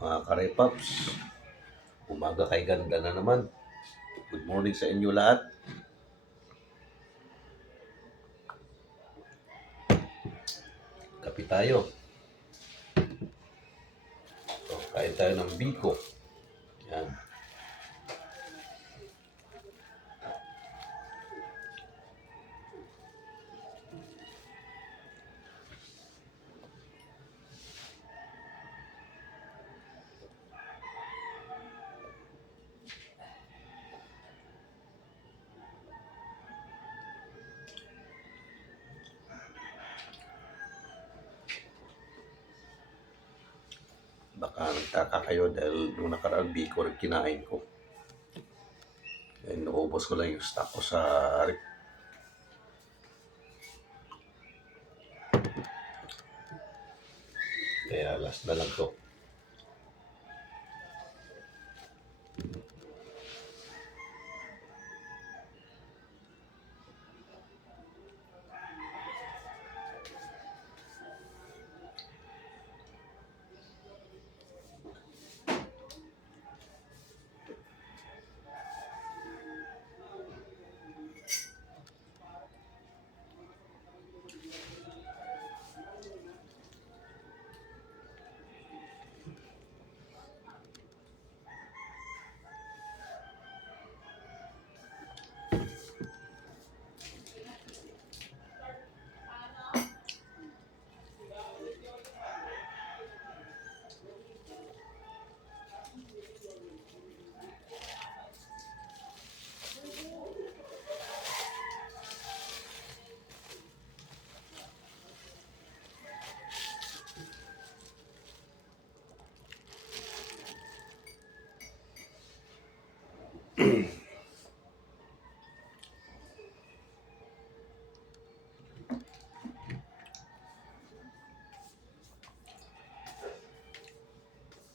Mga Karepaps, umaga kay ganda na naman. Good morning sa inyo lahat. Kape tayo. So, kain tayo ng biko. Yan. Baka nagtaka kayo dahil nung nakaraan biko rin kinain ko. And naubos ko lang yung stock ko sa rip. Kaya last na lang to.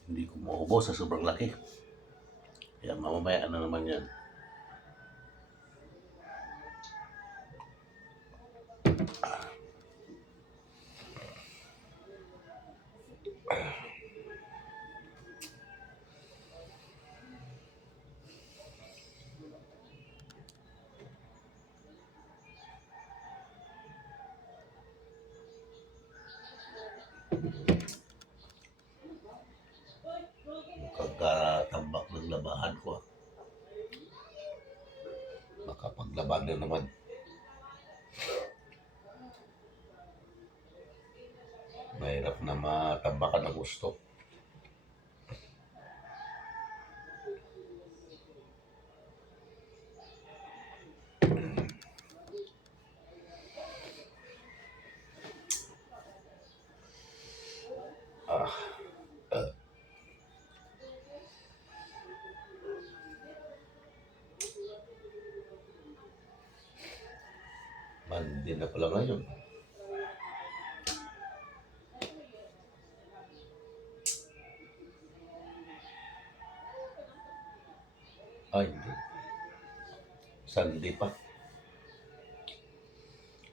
Hindi ko maubos sa sobrang laki. Kaya mamamaya na naman yan. Kagkatambak ng labahan ko. Makapaglaban na naman. Mahirap na matambakan ng gusto. Mandi na pala ngayon. Ay, hindi. Sunday pa.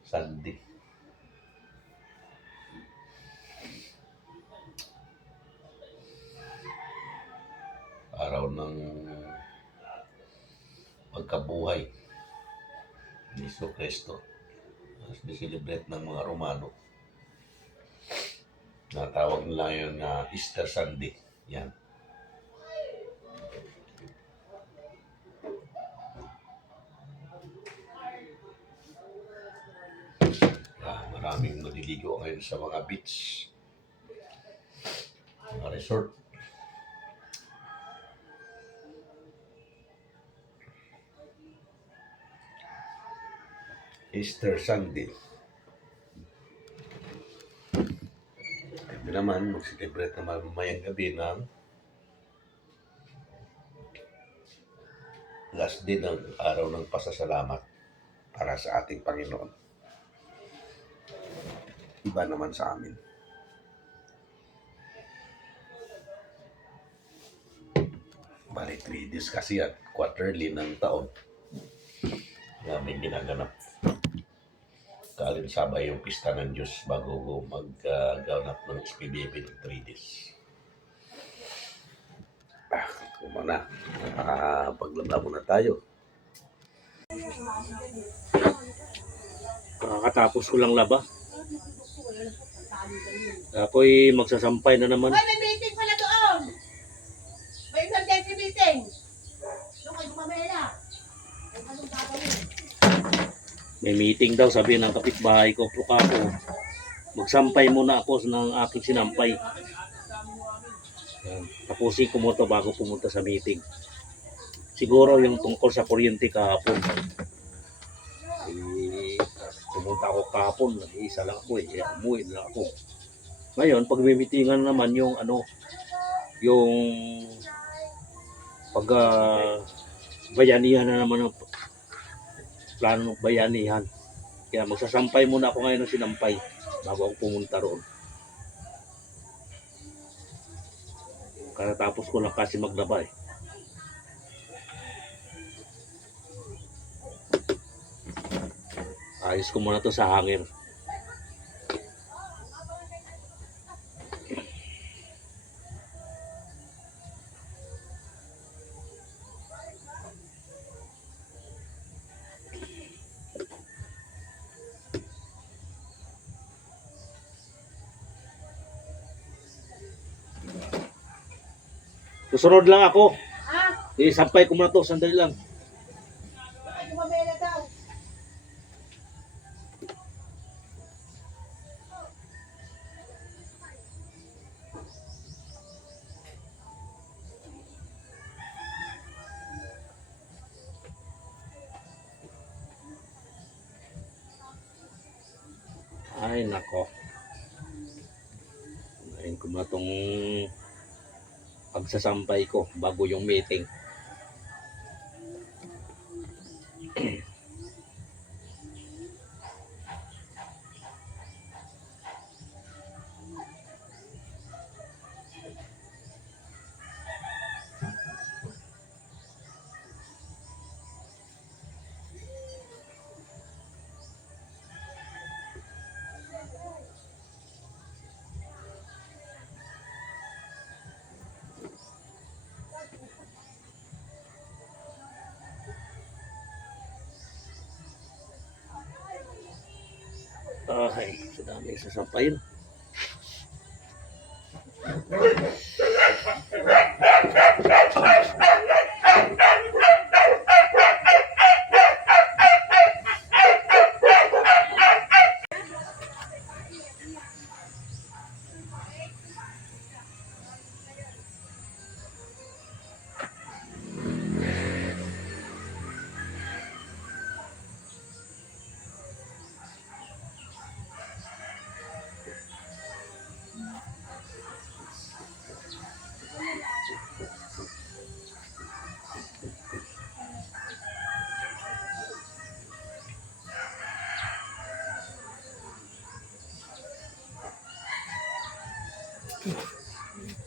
Sunday. Araw ng pagkabuhay ni Jesu Cristo. Celebrate ng mga Romano. Natawag nila yun na Easter Sunday. Yan. Maraming naliligo ngayon sa mga beach, mga resort. Easter Sunday. Kami naman, mag-celebrate naman mamayang gabi ng last day ng araw ng pasasalamat para sa ating Panginoon. Iba naman sa amin. Bali 3 days kasi yan, quarterly ng taon. Namin ginaganap. Kalinsabay yung pista ng Diyos bago mag-ganap ng SPBB ng 3 days. Kumana, paglabla muna tayo. Kakatapos ko lang laba. Ako'y magsasampay na naman. Hoy, may meeting pala doon! May emergency meeting! Doon kayo mamaya na. Anong gagawin? May meeting daw, sabi ng kapitbahay ko, Prokako. Magsampay muna ako ng aking sinampay. Yan. Tapusin ko mo to bago pumunta sa meeting. Siguro yung tungkol sa kuryente kahapon. Pumunta ako kahapon, isa lang ako umuwi na ako. Ngayon, pag may meetingan naman yung yung pag bayanihan na naman ng plano ng bayanihan. Kaya magsasampay muna ako ngayon ng sinampay bago ako pumunta roon. Katatapos ko lang kasi maglaba Ayos ko muna to sa hangin. Susunod lang ako. Ha? Sampay ko muna to, sandali lang. Doon kayo mamaya na daw. Ay, nako. Ngayon ko na tong pagsasampay ko bago yung meeting. Ay, sa dami sasampayin.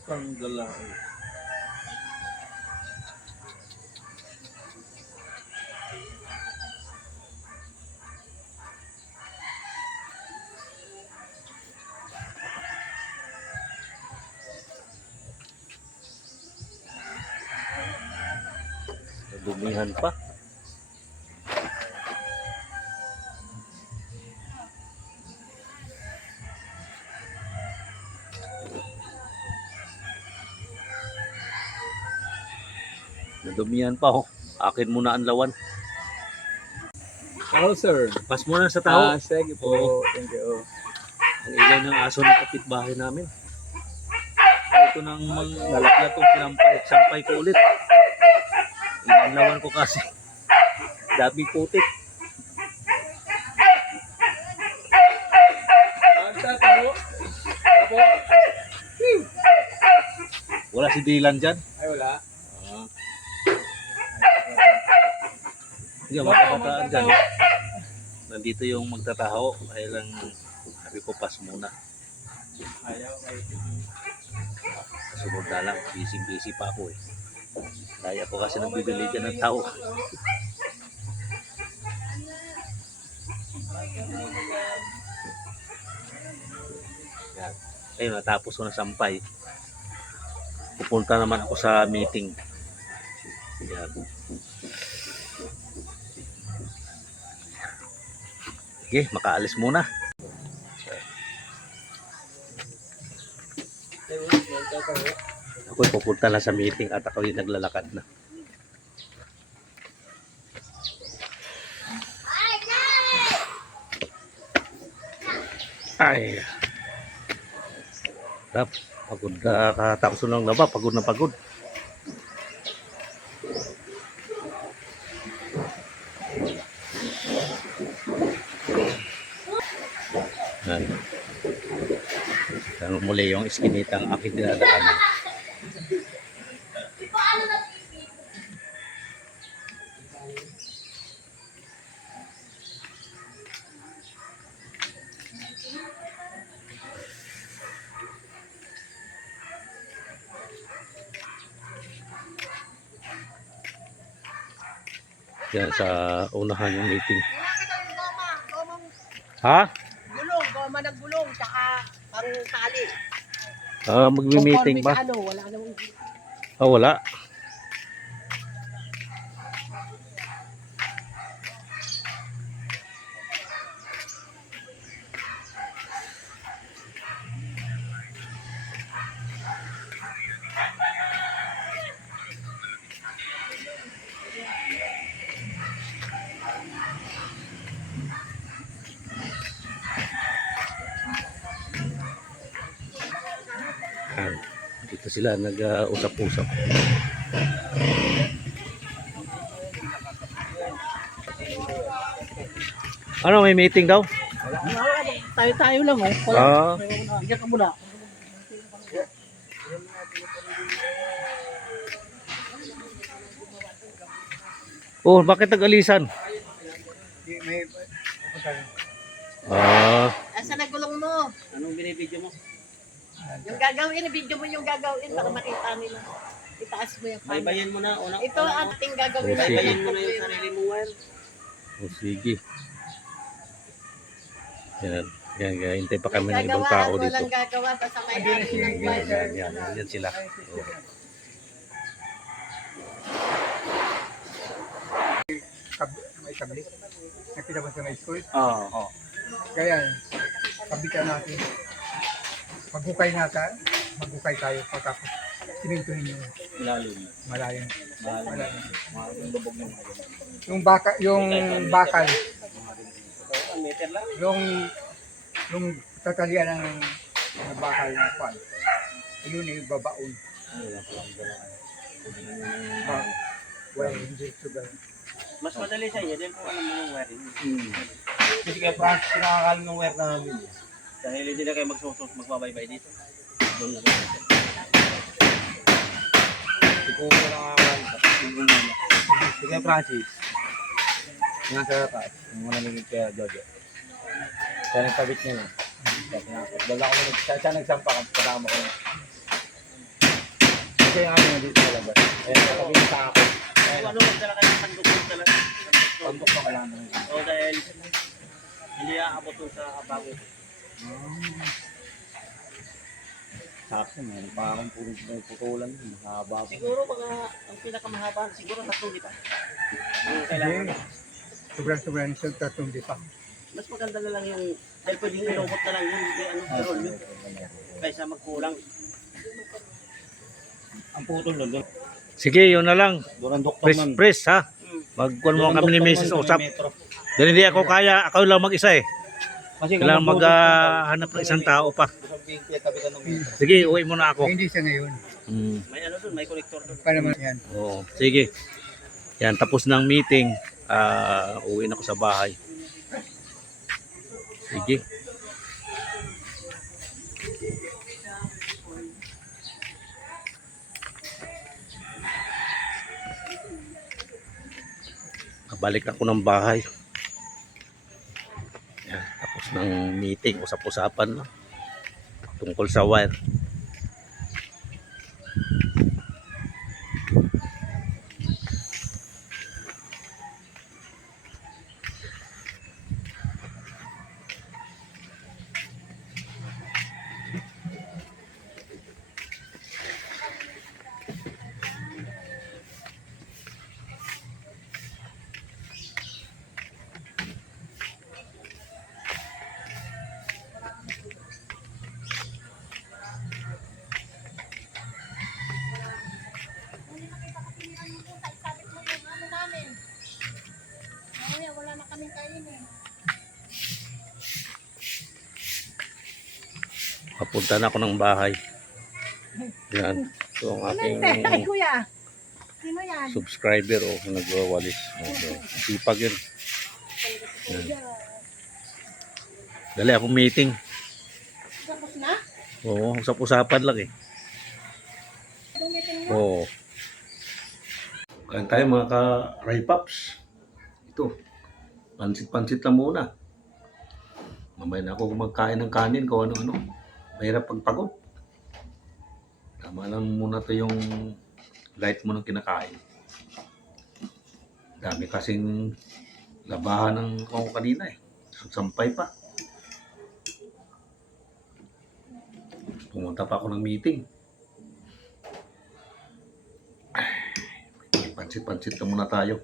Panggalaan. Dumihan pa. Nadumihan pa Akin muna ang lawan. Hello, sir. Pas muna sa tao. Sige po. Oo. Thank you. Ang ilay ng aso ng kapitbahay namin. Ito nang nalaglag kong sinampay. Sampay ko ulit. Inanlawan ko kasi. Dami putik. Tapo. Tapo. Wala si Dylan dyan. Ay, wala. Hindi, magkabataan dyan. Nandito yung magtataho. Kaya lang sabi ko pas muna. Ayaw. Sunod na lang. Busy pa ako Kaya ako kasi nagbibili dyan ng tao. Yan. Ayun, natapos ko na sampay. pupunta naman ako sa meeting. Yan. Sige, makaalis muna. Ako'y pupunta na sa meeting at ako'y naglalakad na. Ay. Dap, pagod na katapos ng laba, pagod na pagod. Yan. Yan muli yung iskinita ang aking dinadaanan. Yan sa unahan yung meeting. Kailangan daw yung goma. Gomang Ha? gulong. Goma ng gulong. Tsaka pang tali. Magmi-meeting Conforme ba? sa ano, wala nang Oh, wala. Yan. Dito sila nag-usap-usap. Ano, may meeting daw? tayo-tayo lang oh. Bigyan ka muna. Oh, bakit nag-alisan? Ah, Asa na gulong mo? anong binibidyo mo? Yung gagawin, video mo yung gagawin para makita nila. Itaas mo yung camera. Baybayin mo na. Ito ang ating gagawin. Oh, sige. Baybayin mo na yung sarili mo. Oh, sige. Yan. Yan, hintay pa kami ng ibang tao dito. Walang gagawa, sasakay natin ng bike. Yan sila. Oh. May tabli. Nakita ba sa may school? Oo. Kaya, kabitan natin. Maghukay natin. Maghukay tayo pagkakot. Simintuhin yung Ilalim. malayan. Malalim. Yung bakal. Meter lang. Yung tatalian ng bakal ng pan. Yun yung babaon. Well, hindi sugar. Mas madali sa iyo, din po alam mo yung wiring. Kasi kaya Francis, nakakalim ng wire namin. Dahil hindi na kayo magbabaybay dito. Doon na rin. Ito ko nakakalim. Sige Francis. Yan sa taas. Yung mga nalingit kaya Jojo. Siya nagkabit niya na. Dala ko na siya nagsampa ka. Kasama ko na. Kasi yung ano dito sa labas. Ayan, nakabit sa ako. Kung ano, magdala kayo ng sandok talaga. Pambok pa kailangan. O dahil hindi aabot doon sa bago. Sakto, meron pa akong putulan. Mahaba pa. Siguro mga ang pinakamahaba, siguro 3 lipa. Yung kailangan. Hindi. Sobrang sa tatong di pa. Mas maganda na lang yung, dahil pwedeng ilobot na lang yun, hindi ano, roll yun. Kaysa magkulang. Ang putol doon. Sige, yun na lang. Doon ang doktor Press ha. Magkuhan mo kami ni Mrs. Usap. Dahil hindi ako kaya, ako lang mag-isa eh. Kailangan maghanap ng isang tao pa. Sige, uwi muna ako. Hindi siya ngayon. May ano doon, may kolektor doon. Pa naman yan. Oo, sige. Yan, tapos ng meeting. Uwi na ako sa bahay. Sige. Balik ako ng bahay. Yan, tapos ng meeting, usap-usapan na tungkol sa wire. Papunta na ako ng bahay. Yan. So, ang aking Ay, kuya. Sino yan? subscriber nagwawalis. Sipag yun. Yan. Dali akong meeting. Tapos na? Oo, usap-usapan lang eh. Anong meeting mo? Oo. Kain tayo mga ka-Ray Pops. Ito. Pansit-pansit lang muna. Mamaya na ako magkain ng kanin kung ano-ano. Mahirap pagpagod. Tama lang muna to yung light mo ng kinakain. Dami kasing labahan ng ako kanina eh. Sampay pa. Pumunta pa ako ng meeting. Pansit-pansit na muna tayo.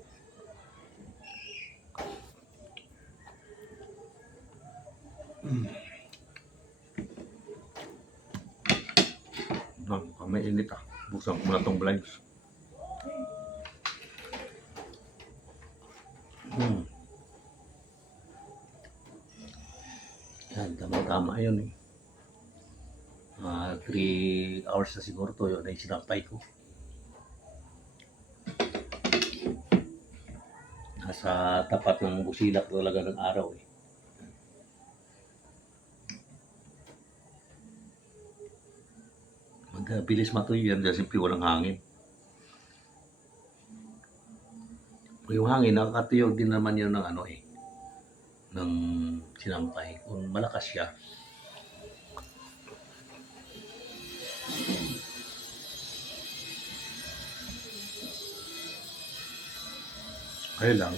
May init ah. Buksan ko muna itong blinds. Yan, tama-tama yun eh. 3 hours na siguro to yun na yung sinampay ko. Nasa tapat ng busilak talaga ng araw eh. Magbilis matuyo yan dahil simple walang hangin. Yung hangin, nakakatuyog din naman yun ng ano eh, ng sinampay. Kung malakas siya, kaya lang,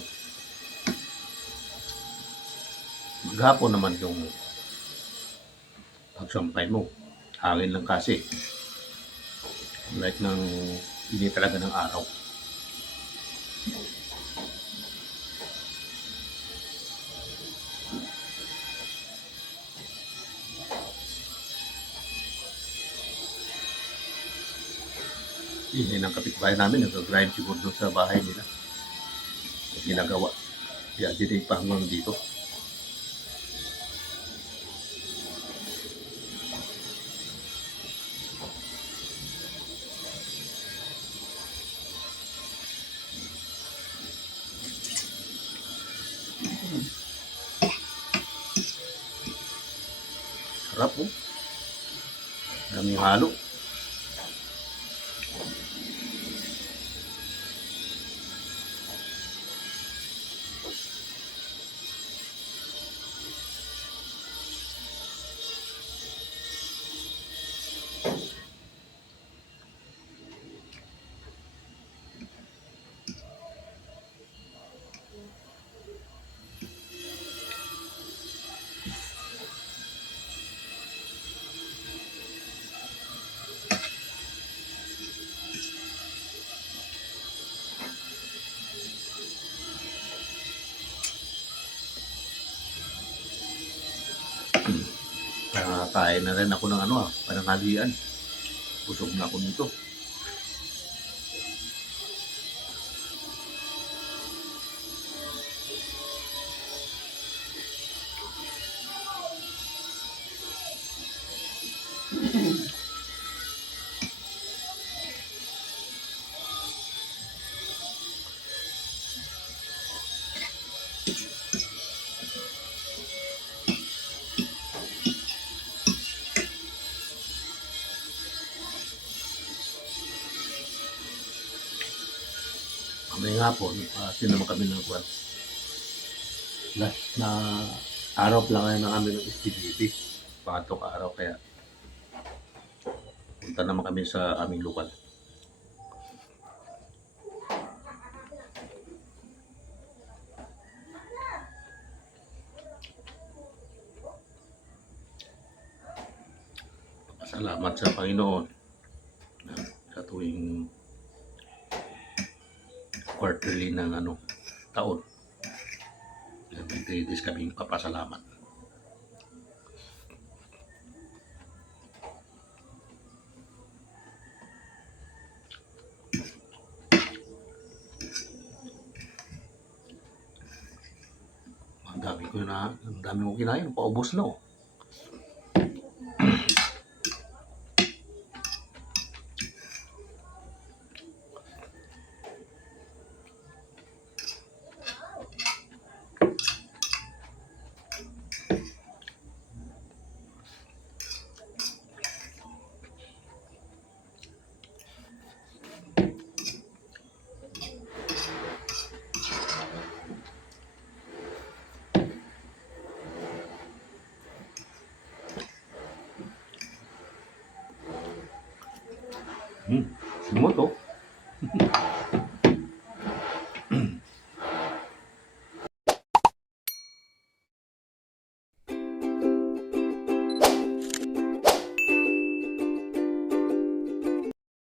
maghapon naman yung pagsampay mo. Hangin lang kasi. Like ng init talaga ng araw. Hindi ng kapitbahay namin, nag-grind siguro doon sa bahay nila. Ginagawa. Kaya dito pa hanggang dito. Sarap po. Daming halo. Kain na rin ako ng pananghalian. Busog na ako nito. May hapon, naman kami ng kwan. Last na araw lang ngayon ng amin ng STDP. Patok araw kaya punta naman kami sa aming lokal. Salamat sa Panginoon sa tuwing quarterly ng taon. May 3 days kaming papasalamat. Ang dami ko kinain, paubos na oh. Sino mo to?